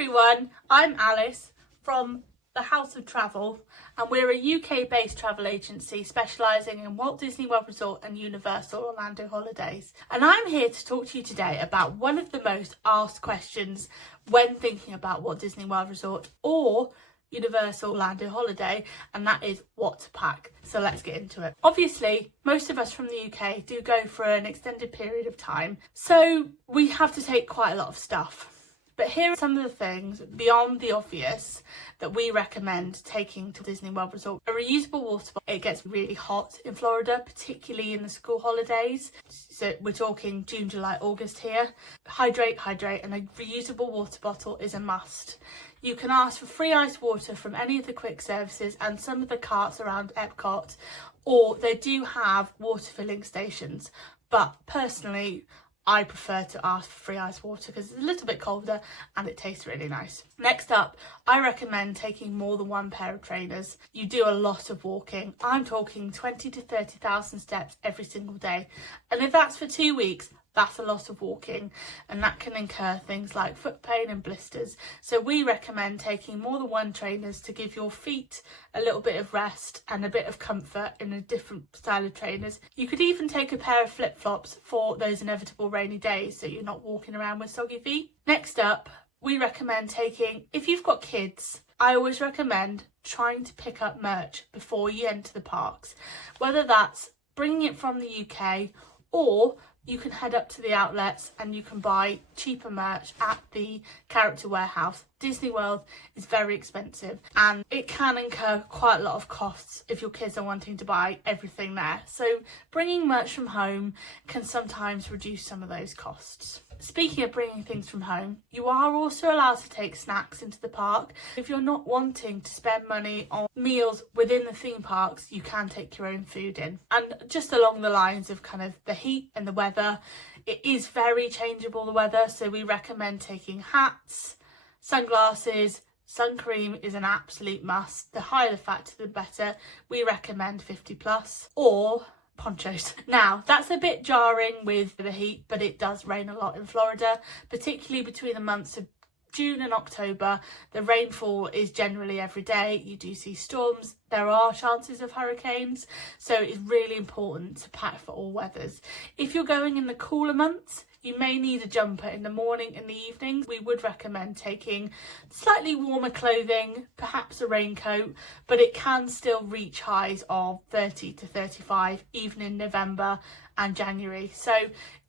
everyone, I'm Alice from the House of Travel, and we're a UK-based travel agency specialising in Walt Disney World Resort and Universal Orlando holidays. And I'm here to talk to you today about one of the most asked questions when thinking about Walt Disney World Resort or Universal Orlando holiday, and that is what to pack. So let's get into it. Obviously, most of us from the UK do go for an extended period of time, so we have to take quite a lot of stuff. But here are some of the things beyond the obvious that we recommend taking to Disney World Resort. A reusable water bottle. It gets really hot in Florida, particularly in the school holidays. So we're talking June, July, August here. Hydrate, and a reusable water bottle is a must. You can ask for free ice water from any of the quick services and some of the carts around Epcot, or they do have water filling stations. But personally, I prefer to ask for free ice water because it's a little bit colder and it tastes really nice. Next up, I recommend taking more than one pair of trainers. You do a lot of walking. I'm talking 20 to 30,000 steps every single day. And if that's for 2 weeks, that's a lot of walking, and that can incur things like foot pain and blisters. So we recommend taking more than one trainers to give your feet a little bit of rest and a bit of comfort in a different style of trainers. You could even take a pair of flip-flops for those inevitable rainy days so you're not walking around with soggy feet. Next up, we recommend taking, if you've got kids, I always recommend trying to pick up merch before you enter the parks, whether that's bringing it from the UK or you can head up to the outlets and you can buy cheaper merch at the character warehouse. Disney World is very expensive and it can incur quite a lot of costs if your kids are wanting to buy everything there. So bringing merch from home can sometimes reduce some of those costs. Speaking of bringing things from home, you are also allowed to take snacks into the park. If you're not wanting to spend money on meals within the theme parks, you can take your own food in. And just along the lines of kind of the heat and the weather, it is very changeable, the weather, so we recommend taking hats, sunglasses. Sun cream is an absolute must. The higher the factor, the better. We recommend 50 plus, or ponchos. Now, that's a bit jarring with the heat, but it does rain a lot in Florida, particularly between the months of June and October. The rainfall is generally every day. You do see storms. There are chances of hurricanes, so it's really important to pack for all weathers. If you're going in the cooler months, you may need a jumper in the morning and the evenings. We would recommend taking slightly warmer clothing, perhaps a raincoat, but it can still reach highs of 30 to 35 even in November and January. So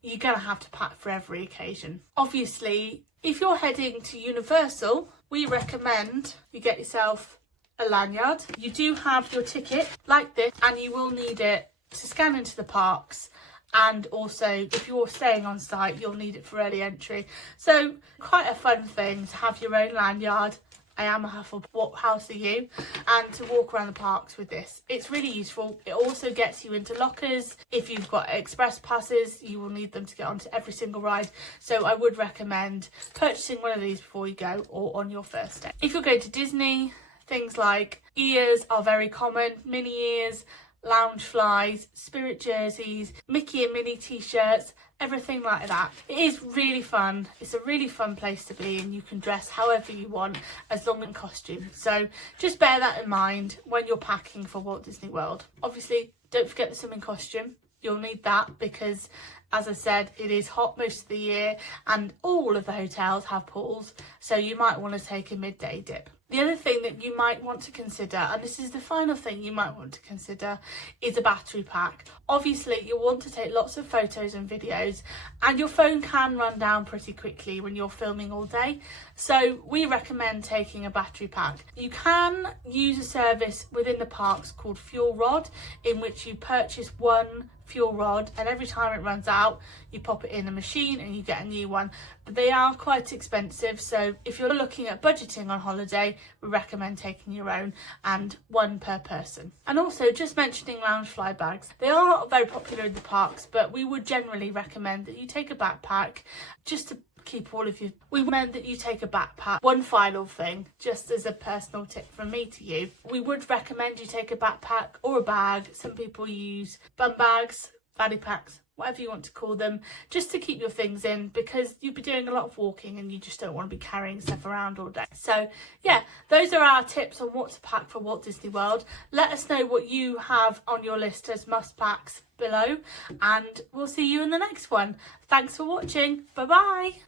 you're going to have to pack for every occasion. Obviously, if you're heading to Universal, we recommend you get yourself a lanyard. You do have your ticket like this, and you will need it to scan into the parks. And also, if you're staying on site, you'll need it for early entry. So quite a fun thing to have your own lanyard. I am a Huffle. What house are you? And to walk around the parks with this. It's really useful. It also gets you into lockers. If you've got express passes, you will need them to get onto every single ride. So I would recommend purchasing one of these before you go or on your first day. If you're going to Disney, things like ears are very common. Mini ears, lounge flies, spirit jerseys, Mickey and Minnie t-shirts, everything like that. It is really fun. It's a really fun place to be, and you can dress however you want as long as in costume. So just bear that in mind when you're packing for Walt Disney World. Obviously, don't forget the swimming costume. You'll need that because, as I said, it is hot most of the year and all of the hotels have pools, so you might want to take a midday dip. The other thing that you might want to consider, and this is the final thing you might want to consider, is a battery pack. Obviously, you'll want to take lots of photos and videos, and your phone can run down pretty quickly when you're filming all day. So we recommend taking a battery pack. You can use a service within the parks called Fuel Rod, in which you purchase one fuel rod, and every time it runs out, you pop it in a machine and you get a new one. But they are quite expensive, so if you're looking at budgeting on holiday, we recommend taking your own, and one per person. And also, just mentioning Loungefly bags, they are not very popular in the parks, but we would generally recommend that you take a backpack just to keep all of you. We recommend that you take a backpack. One final thing, just as a personal tip from me to you, we would recommend you take a backpack or a bag. Some people use bum bags, fanny packs, whatever you want to call them, just to keep your things in, because you'll be doing a lot of walking and you just don't want to be carrying stuff around all day. So yeah, those are our tips on what to pack for Walt Disney World. Let us know what you have on your list as must packs below, and we'll see you in the next one. Thanks for watching. Bye bye.